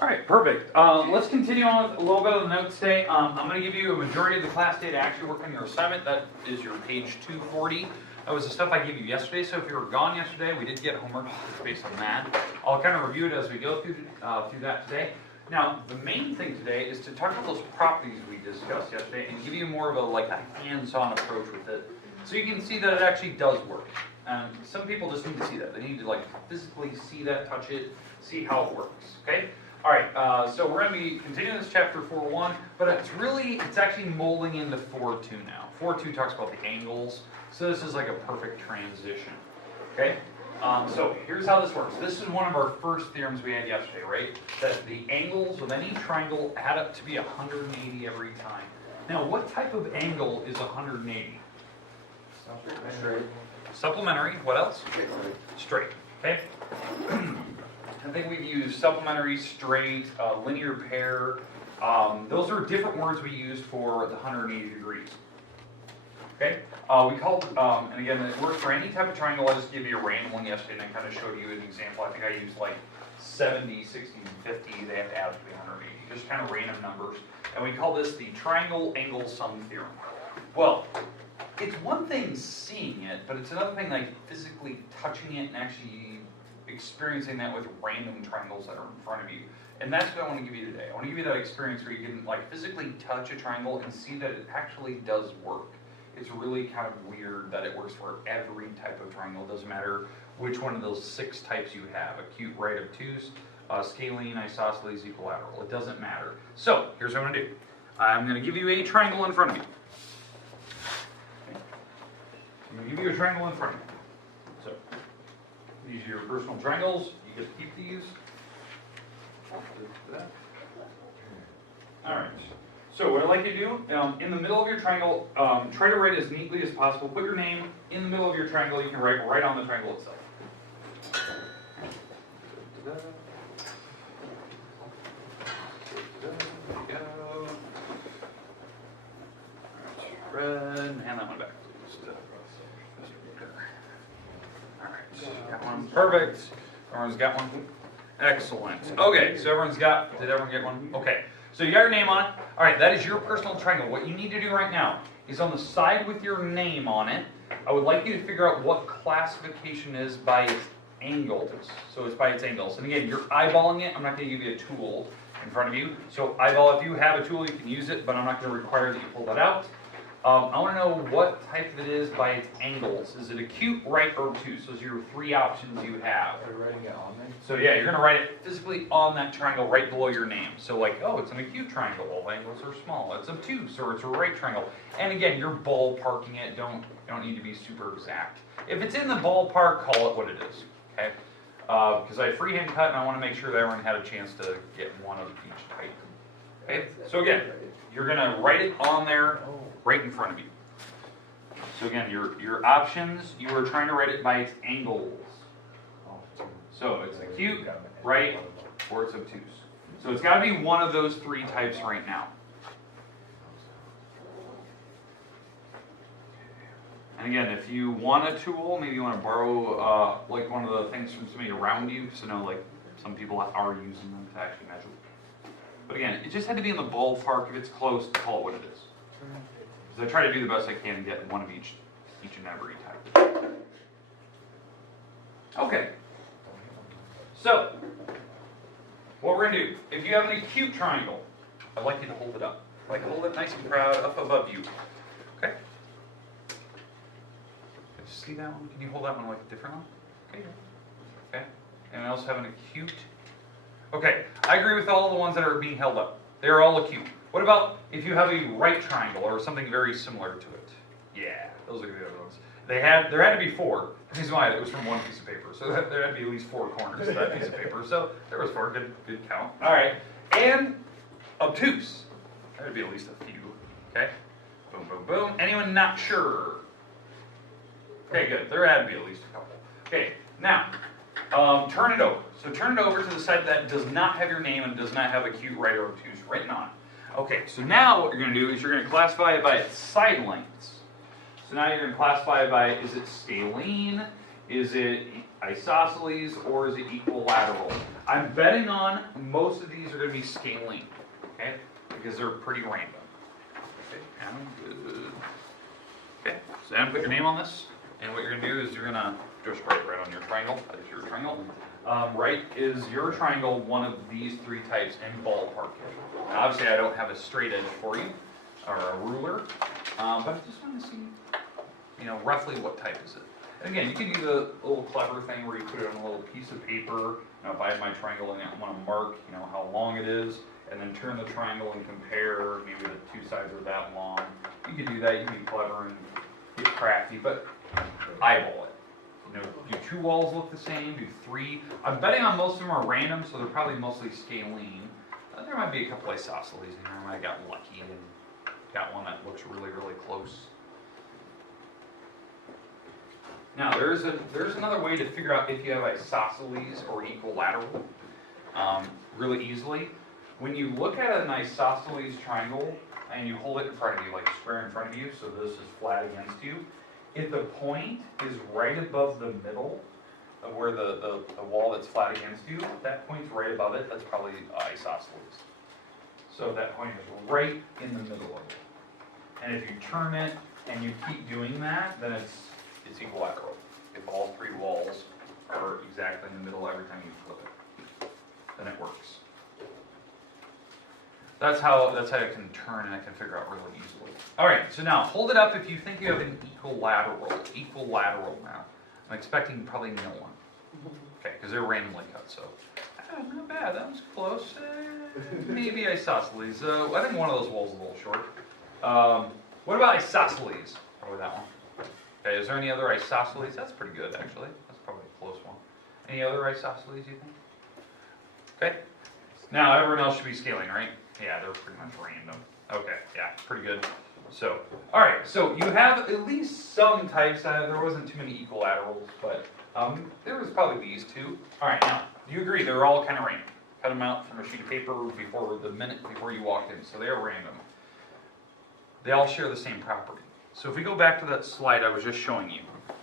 All right, perfect. Let's continue on with a little bit of the notes today. I'm going to give you a majority of the class day to actually work on your assignment. That is your page 240. That was the stuff I gave you yesterday, so if you were gone yesterday, we did get homework based on that. I'll kind of review it as we go through that today. Now, the main thing today is to talk about those properties we discussed yesterday and give you more of a hands-on approach with it, so you can see that it actually does work. Some people just need to see that. They need to physically see that, touch it, see how it works. Okay. All right. So we're going to be continuing this chapter 4.1, but it's actually molding into 4.2 now. 4.2 talks about the angles, so this is like a perfect transition. Okay. So here's how this works. This is one of our first theorems we had yesterday, right? That the angles of any triangle add up to be 180 every time. Now, what type of angle is 180? Straight. Supplementary. What else? Straight. Okay. I think we've used supplementary, straight, linear pair. Those are different words we used for the 180 degrees. Okay. We called, and again, it works for any type of triangle. I just gave you a random one yesterday, and I kind of showed you an example. I think I used 70, 60, and 50. They have to add up to be 180. Just kind of random numbers. And we call this the triangle angle sum theorem. Well, it's one thing seeing it, but it's another thing physically touching it and actually experiencing that with random triangles that are in front of you. And that's what I want to give you today. I want to give you that experience where you can physically touch a triangle and see that it actually does work. It's really kind of weird that it works for every type of triangle. It doesn't matter which one of those 6 types you have. Acute, right obtuse, scalene, isosceles, equilateral. It doesn't matter. So here's what I'm going to do. I'm going to give you a triangle in front of you. I'm going to give you a triangle in front of you. So, these are your personal triangles. You get to keep these. Alright. So, what I'd like you to do, in the middle of your triangle, try to write as neatly as possible. Put your name in the middle of your triangle. You can write right on the triangle itself. There we go. Red, and hand that one back. Got one. Perfect. Everyone's got one? Excellent. Okay, so did everyone get one? Okay, so you got your name on it. All right, that is your personal triangle. What you need to do right now is on the side with your name on it, I would like you to figure out what classification is by its angles. So it's by its angles. And again, you're eyeballing it. I'm not going to give you a tool in front of you. So eyeball, if you have a tool, you can use it, but I'm not going to require that you pull that out. I want to know what type of it is by its angles. Is it acute, right, or obtuse? Those are your 3 options you have. Are you writing it on there? So yeah, you're going to write it physically on that triangle right below your name. So it's an acute triangle. All angles are small. It's obtuse, or it's a right triangle. And again, you're ballparking it. You don't need to be super exact. If it's in the ballpark, call it what it is. Okay? Because I freehand cut, and I want to make sure that everyone had a chance to get one of each type. Okay? So again, you're going to write it on there right in front of you. So again, your options, you are trying to write it by its angles. So it's acute, right, or it's obtuse. So it's got to be one of those 3 types right now. And again, if you want a tool, maybe you want to borrow one of the things from somebody around you, so some people are using them to actually measure. But again, it just had to be in the ballpark. If it's close, call it what it is. So I try to do the best I can and get one of each and every type. Okay. So, what we're going to do, if you have an acute triangle, I'd like you to hold it up. Hold it nice and proud up above you. Okay? See that one? Can you hold that one a different one? Okay. Okay. And I also have an acute. Okay. I agree with all the ones that are being held up. They're all acute. What about if you have a right triangle or something very similar to it? Yeah, those are the other ones. There had to be 4. The reason why it was from one piece of paper, so there had to be at least 4 corners to that piece of paper. So there was 4. Good count. All right, and obtuse. There would be at least a few. Okay. Boom, boom, boom. Anyone not sure? Okay, good. There had to be at least a couple. Okay, now turn it over. So turn it over to the side that does not have your name and does not have acute, right, or obtuse written on it. Okay, so now what you're going to do is you're going to classify it by its side lengths. So now you're going to classify it by, is it scalene, Is it isosceles or is it equilateral? I'm betting on most of these are going to be scaling, okay? Because they're pretty random. Okay, good. Okay, so now put your name on this, and what you're going to do is you're going to just write right on your triangle. That is your triangle. Right is your triangle one of these three types and ballpark it. Now, obviously, I don't have a straight edge for you or a ruler, but I just want to see, roughly what type is it. And again, you can use a little clever thing where you put it on a little piece of paper. If I have my triangle and I want to mark, how long it is, and then turn the triangle and compare. Maybe the two sides are that long. You can do that. You can be clever and get crafty, but eyeball it. Do two walls look the same? Do three? I'm betting on most of them are random, so they're probably mostly scalene. There might be a couple isosceles in there. I might have got lucky and got one that looks really, really close. Now, there's another way to figure out if you have isosceles or equilateral really easily. When you look at an isosceles triangle and you hold it in front of you, like square in front of you, so this is flat against you, if the point is right above the middle of where the wall that's flat against you, if that point's right above it, that's probably isosceles. So if that point is right in the middle of it. And if you turn it and you keep doing that, then it's equilateral. If all three walls are exactly in the middle every time you flip it, then it works. That's how I can turn and I can figure out really easily. All right, so now hold it up if you think you have an equilateral. Equilateral now. I'm expecting probably no one. Okay, because they're randomly cut, so not bad. That was close. Maybe isosceles. I think one of those walls is a little short. What about isosceles? Probably that one. Okay, is there any other isosceles? That's pretty good, actually. That's probably a close one. Any other isosceles, you think? Okay. Now, everyone else should be scaling, right? Yeah, they're pretty much random. Okay, yeah, pretty good. So, all right, so you have at least some types. There wasn't too many equilaterals, but there was probably these two. All right, now, do you agree they're all kind of random? Cut them out from a sheet of paper the minute before you walked in, so they are random. They all share the same property. So if we go back to that slide I was just showing you, all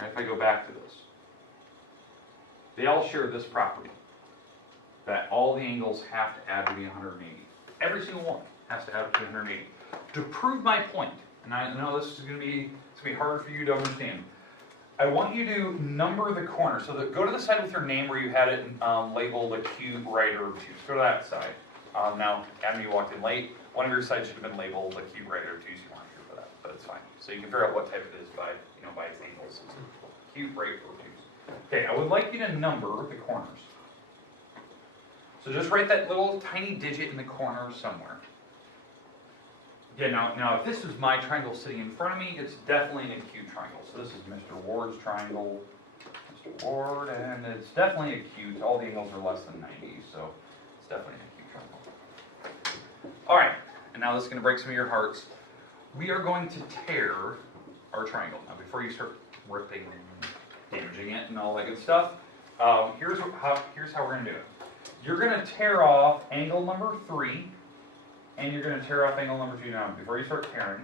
right, if I go back to this, they all share this property, that all the angles have to add to be 180. Every single one has to add up to 180. To prove my point, and I know this is going to be hard for you to understand, I want you to number the corners. So go to the side with your name where you had it labeled a cube, right, or obtuse. Go to that side. Now, Adam, you walked in late. One of your sides should have been labeled a cube, right, or obtuse. You weren't here for that, but it's fine. So you can figure out what type it is by its angles. Cube, right, or obtuse. Okay, I would like you to number the corners. So just write that little tiny digit in the corner somewhere. Yeah, now if this was my triangle sitting in front of me, it's definitely an acute triangle. So this is Mr. Ward's triangle, Mr. Ward, and it's definitely acute. All the angles are less than 90, so it's definitely an acute triangle. All right, and now this is going to break some of your hearts. We are going to tear our triangle. Now before you start ripping and damaging it and all that good stuff, here's how we're going to do it. You're going to tear off angle number 3, and you're going to tear off angle number 2. Now, before you start tearing,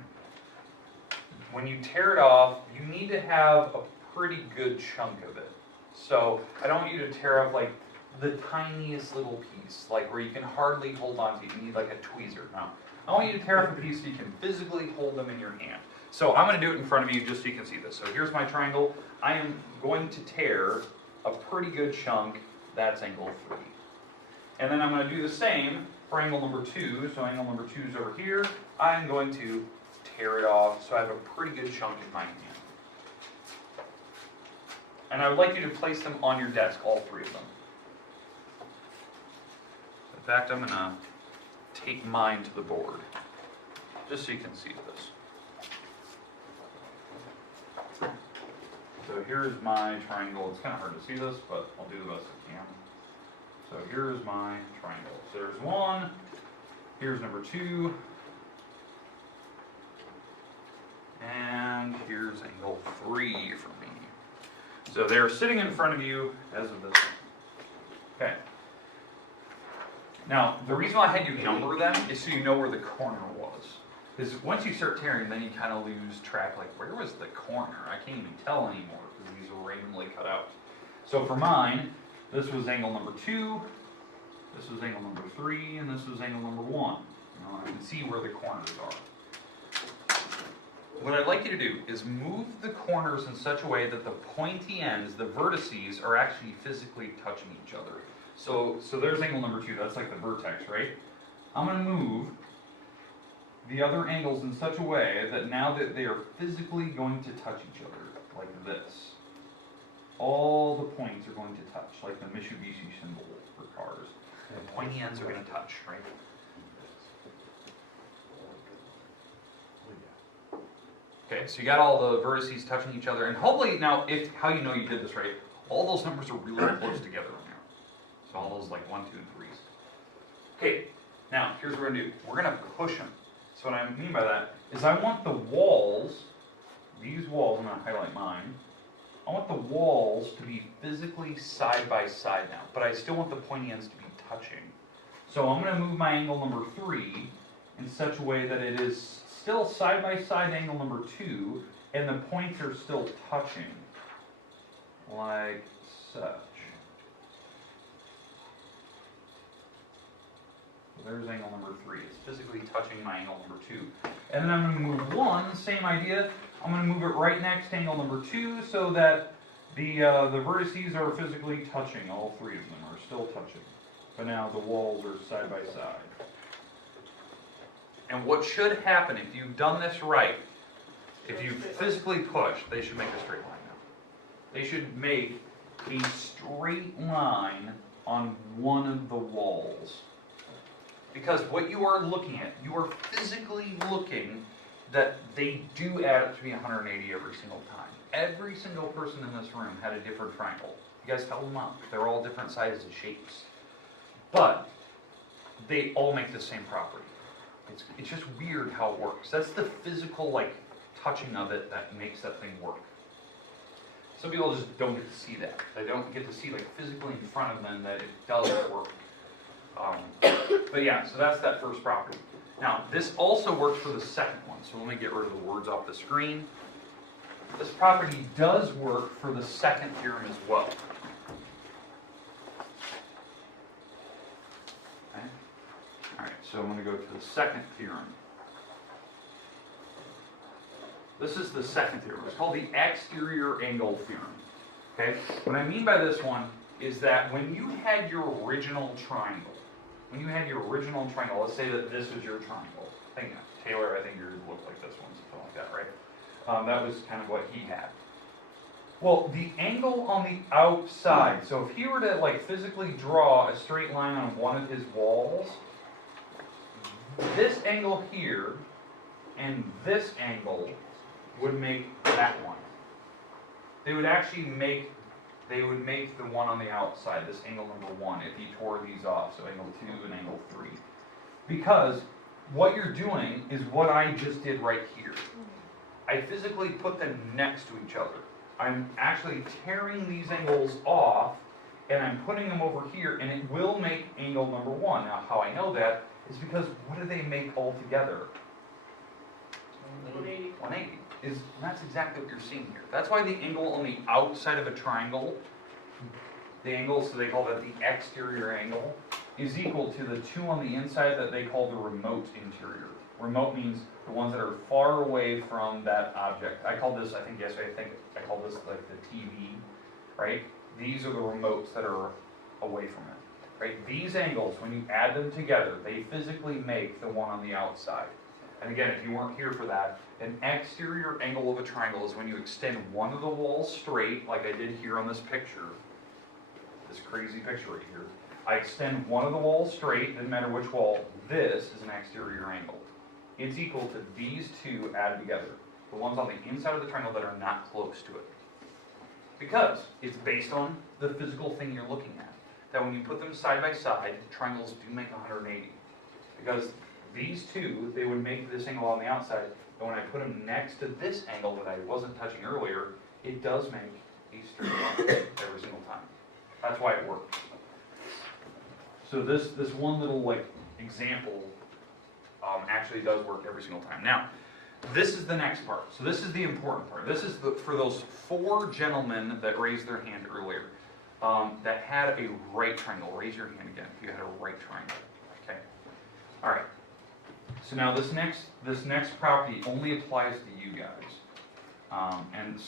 when you tear it off, you need to have a pretty good chunk of it. So I don't want you to tear off like the tiniest little piece, like where you can hardly hold on to it. You need like a tweezer. No, I want you to tear off a piece so you can physically hold them in your hand. So I'm going to do it in front of you just so you can see this. So here's my triangle. I am going to tear a pretty good chunk. That's angle 3. And then I'm going to do the same for angle number 2. So angle number 2 is over here. I'm going to tear it off so I have a pretty good chunk in my hand. And I would like you to place them on your desk, all 3 of them. In fact, I'm going to take mine to the board, just so you can see this. So here's my triangle. It's kind of hard to see this, but I'll do the best I can. So here's my triangle. So there's 1, here's number 2, and here's angle 3 for me. So they're sitting in front of you as of this. Okay. Now, the reason why I had you number them is so you know where the corner was. Because once you start tearing, then you kind of lose track, like, where was the corner? I can't even tell anymore, because these are randomly cut out. So for mine, this was angle number 2, this was angle number 3, and this was angle number 1. I can see where the corners are. What I'd like you to do is move the corners in such a way that the pointy ends, the vertices, are actually physically touching each other. So there's angle number 2, that's like the vertex, right? I'm going to move the other angles in such a way that now that they are physically going to touch each other, like this. All the points are going to touch, like the Mitsubishi symbol for cars. The pointy ends are going to touch, right? Okay, so you got all the vertices touching each other, and hopefully now, how you know you did this right, all those numbers are really close together right now. So all those like 1, 2, and 3s. Okay, now here's what we're going to do. We're going to push them. So what I mean by that is I want the walls, these walls, I'm going to highlight mine, I want the walls to be physically side by side now, but I still want the pointy ends to be touching. So I'm going to move my angle number 3 in such a way that it is still side by side angle number 2, and the points are still touching, like such. So there's angle number 3. It's physically touching my angle number 2. And then I'm going to move 1, same idea. I'm going to move it right next to angle number 2 so that the vertices are physically touching. All 3 of them are still touching. But now the walls are side by side. And what should happen if you've done this right, if you physically push, they should make a straight line now. They should make a straight line on one of the walls. Because what you are looking at, you are physically looking that they do add up to be 180 every single time. Every single person in this room had a different triangle. You guys held them up. They're all different sizes and shapes. But they all make the same property. It's just weird how it works. That's the physical, like, touching of it that makes that thing work. Some people just don't get to see that. They don't get to see, like, physically in front of them that it does work. But yeah, so that's that first property. Now, this also works for the second one. So let me get rid of the words off the screen. This property does work for the second theorem as well. Okay. All right, so I'm going to go to the second theorem. This is the second theorem. It's called the exterior angle theorem. Okay. What I mean by this one is that when you had your original triangle, let's say that this was your triangle. I think Taylor, I think yours looked like this one, something like that, right? That was kind of what he had. Well, the angle on the outside, so if he were to like physically draw a straight line on one of his walls, this angle here and this angle would make that one. They would actually make the one on the outside, this angle number 1, if you tore these off, so angle 2 and angle 3. Because what you're doing is what I just did right here. I physically put them next to each other. I'm actually tearing these angles off, and I'm putting them over here, and it will make angle number 1. Now, how I know that is because what do they make all together? 180. 180. That's exactly what you're seeing here. That's why the angle on the outside of a triangle, the angle, so they call that the exterior angle, is equal to the 2 on the inside that they call the remote interior. Remote means the ones that are far away from that object. I called this, I think yesterday, I called this like the TV, right? These are the remotes that are away from it, right? These angles, when you add them together, they physically make the one on the outside. And again, if you weren't here for that, an exterior angle of a triangle is when you extend one of the walls straight, like I did here on this picture, this crazy picture right here. I extend one of the walls straight, doesn't matter which wall, this is an exterior angle. It's equal to these two added together, the ones on the inside of the triangle that are not close to it. Because it's based on the physical thing you're looking at. That when you put them side by side, triangles do make 180. Because these two, they would make this angle on the outside, and when I put them next to this angle that I wasn't touching earlier, it does make a straight line every single time. That's why it works. So this one little like example actually does work every single time. Now, This is the next part. So this is the important part. This is for those 4 gentlemen that raised their hand earlier, that had a right triangle. Raise your hand again if you had a right triangle. Okay. All right. So now this next property only applies to you guys. And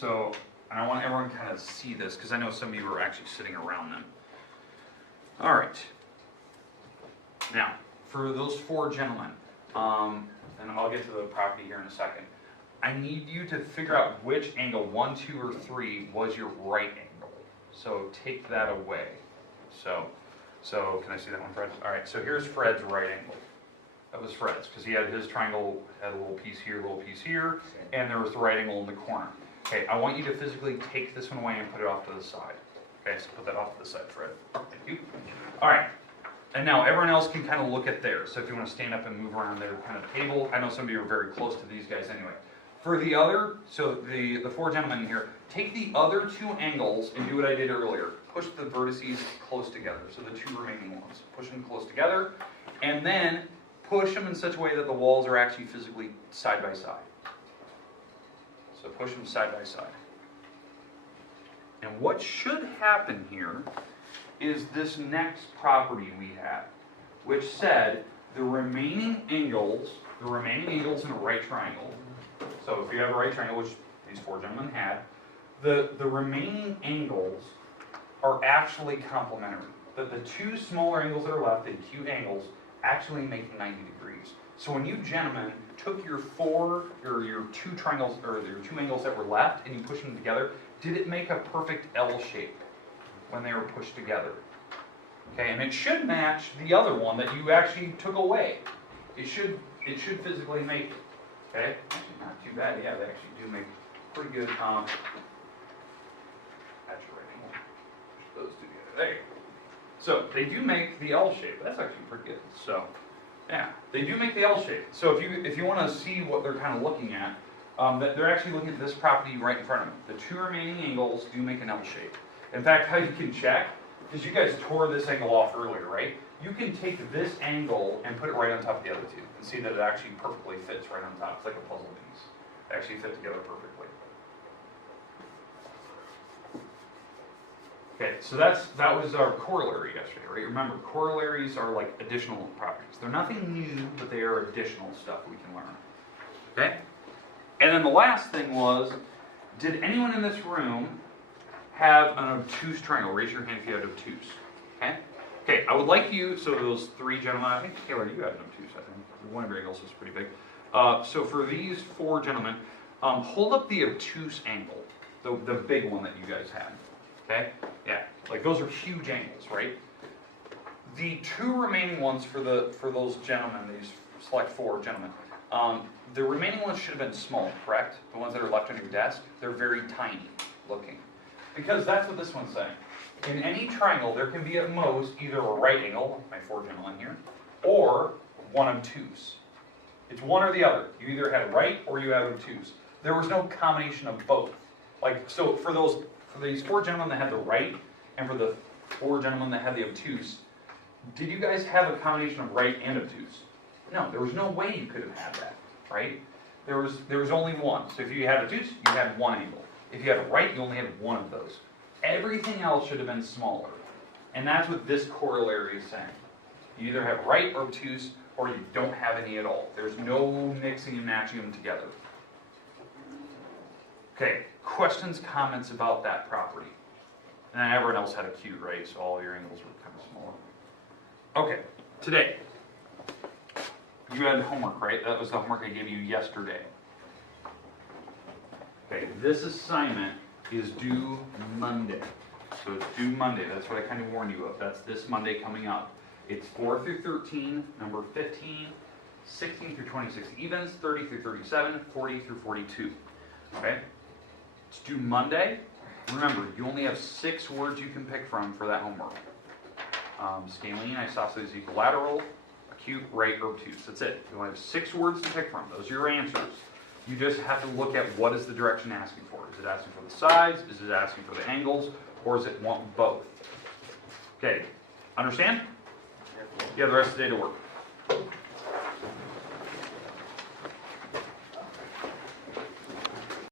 I want everyone to kind of see this because I know some of you are actually sitting around them. All right. Now, for those 4 gentlemen, and I'll get to the property here in a second, I need you to figure out which angle, 1, 2, or 3, was your right angle. So take that away. So can I see that one, Fred? All right, so here's Fred's right angle. That was Fred's, because he had his triangle, had a little piece here, and there was the right angle in the corner. Okay, I want you to physically take this one away and put it off to the side. Okay, so put that off to the side, Fred. Thank you. All right, and now everyone else can kind of look at theirs. So if you want to stand up and move around their kind of table, I know some of you are very close to these guys anyway. For the other, so the 4 gentlemen here, take the other 2 angles and do what I did earlier. Push the vertices close together, so the 2 remaining ones. Push them close together, and then push them in such a way that the walls are actually physically side by side. So push them side by side. And what should happen here is this next property we had, which said the remaining angles in a right triangle. So if you have a right triangle, which these 4 gentlemen had, the remaining angles are actually complementary. The 2 smaller angles that are left, the acute angles, actually make 90 degrees. So when you gentlemen took your 2 triangles, or your 2 angles that were left, and you pushed them together, did it make a perfect L shape when they were pushed together? Okay, and it should match the other one that you actually took away. It should physically make it. Okay, actually not too bad. Yeah, they actually do make pretty good. That's your right angle. Push those 2 together. There you go. So they do make the L shape. That's actually pretty good. So yeah, they do make the L shape. So if you want to see what they're kind of looking at, that they're actually looking at this property right in front of them. The 2 remaining angles do make an L shape. In fact, how you can check, because you guys tore this angle off earlier, right? You can take this angle and put it right on top of the other 2 and see that it actually perfectly fits right on top. It's like a puzzle piece. They actually fit together perfectly. Okay, so that was our corollary yesterday, right? Remember, corollaries are like additional properties. They're nothing new, but they are additional stuff we can learn. Okay? And then the last thing was, did anyone in this room have an obtuse triangle? Raise your hand if you had obtuse. Okay? Okay, I would like you, so those 3 gentlemen, I think, Taylor, you had an obtuse, I think. One of your angles was pretty big. So for these 4 gentlemen, hold up the obtuse angle, the big one that you guys had. Okay? Yeah, like those are huge angles, right? The 2 remaining ones for those gentlemen, these select 4 gentlemen, the remaining ones should have been small, correct? The ones that are left on your desk, they're very tiny looking. Because that's what this one's saying. In any triangle, there can be at most either a right angle, my 4 gentlemen here, or one obtuse. It's one or the other. You either had right or you had obtuse. There was no combination of both. Like, so for these 4 gentlemen that had the right, and for the 4 gentlemen that had the obtuse, did you guys have a combination of right and obtuse? No, there was no way you could have had that, right? There was only one. So if you had obtuse, you had one angle. If you had a right, you only had one of those. Everything else should have been smaller. And that's what this corollary is saying. You either have right or obtuse, or you don't have any at all. There's no mixing and matching them together. Okay, questions, comments about that property? And then everyone else had acute, right? So all your angles were kind of smaller. Okay, today, you had homework, right? That was the homework I gave you yesterday. Okay, this assignment is due Monday. So it's due Monday. That's what I kind of warned you of. That's this Monday coming up. It's 4 through 13, number 15, 16 through 26 evens, 30 through 37, 40 through 42. Okay? It's due Monday. Remember, you only have 6 words you can pick from for that homework. Scalene, isosceles, equilateral, acute, right, or obtuse. That's it. You only have 6 words to pick from. Those are your answers. You just have to look at what is the direction asking for. Is it asking for the sides? Is it asking for the angles? Or does it want both? Okay, understand? You have the rest of the day to work.